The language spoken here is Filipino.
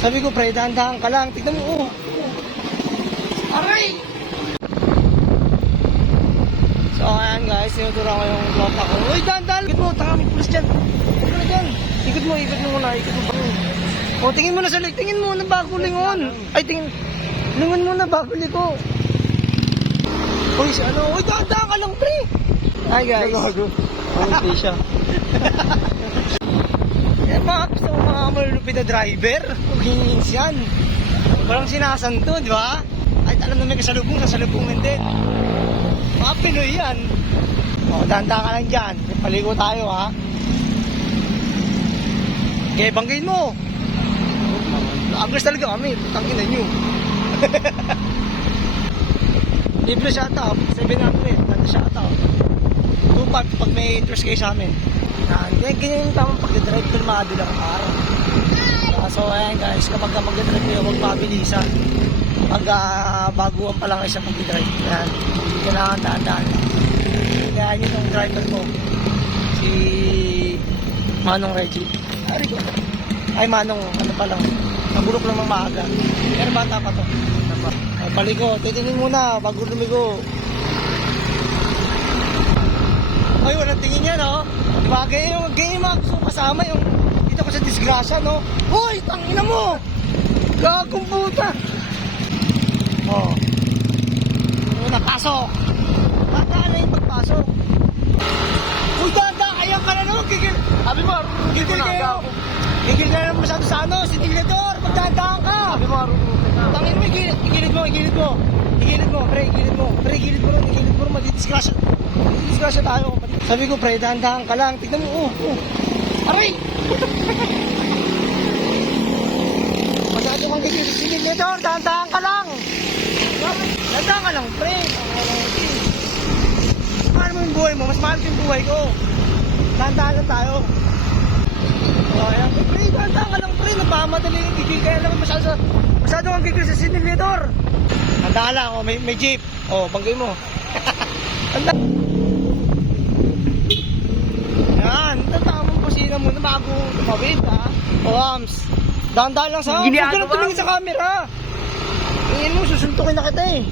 Sabi ko, pre, dahan-dahan ka lang. Tignan mo, oh. Aray! So, ayan guys, tinuturan ko yung tropa ko. Uy, dahan-dahan! Ikot mo, taka may pulis dyan. Ikot mo dyan. Ikot mo muna. Ikot mo pa. O, tingin mo na sa lik. Tingin mo na bago lingon. Ay, tingin. Lingon mo na bago liko. Uy, si ano? Uy, dahan-dahan ka lang, pre. Hi guys. Hindi siya. Yan mga gusto mo mga malulupit na driver. Huwag yan. Walang sinasanto, di ba? Ay, alam na may kasalubong, sasalubungin din. Mga Pinoy yan. O, dahan-dahan ka lang dyan. Paligo tayo, ha? Okay, banggain mo. Agres talaga kami. Tangin na nyo. Libre shoutout. 700. Ganda shoutout. 2.5 pag may interest kayo sa amin. Ganyan yung tamang pag-drive. Kalmado lang ang araw. So, ayan guys. Kapag mag-drive kayo, huwag mabilisan. Pag baguhan pa lang kayo sa pag-drive. Ayan. Kailangan daan-daan lang. Kaya yun yung driver ko. Si Manong Reggie. Ay, Manong, ano pa lang. Nabulok lang ng maaga. Pero bata pa to. Ay, paligo. Titingin muna bago lumigo. Ay, walang tingin yan, no? Diba? Ganyan yung mga gusto kasama yung dito ko sa disgrasya, no? Hoy, tangina mo! Gagong puta! Oh. Una, pasok! Bata na yung pagpasok. Uy, dada! Ayan ka na naman, gigil! Sabi mo, gigil kayo! Gigil ka na naman masyado sa ano, si Tilador! Magdadaan ka! Sabi mo, tangin mo, igilid mo! Igilid mo, pre, igilid mo! Pre, igilid mo rin, madidisgrasya. Madidisgrasya tayo. Sabi ko, pre, dahan-dahan ka lang. Tignan mo, oh. Aray! Masyado kang gigil. Sige, Tilador, dahan-dahan ka lang! Dahan-dahan ka lang, pre. Mas mahal mo yung buhay mo, mas mahal ko yung buhay ko. Dahan-dahan lang tayo. O, ayan. Pre, dahan-dahan ka lang, pre. Napamadali yung gigil. Kaya lang masyado kang gigil sa sinilidor. Dahan-dahan lang, oh, may jeep. O, banggay mo. Yan, tatamang pusina muna bago tumawid, ha? O, Ams. Dahan-dahan lang sa... Huwag ka lang tumingin sa camera. Tingin mo, susuntukin na kita, eh.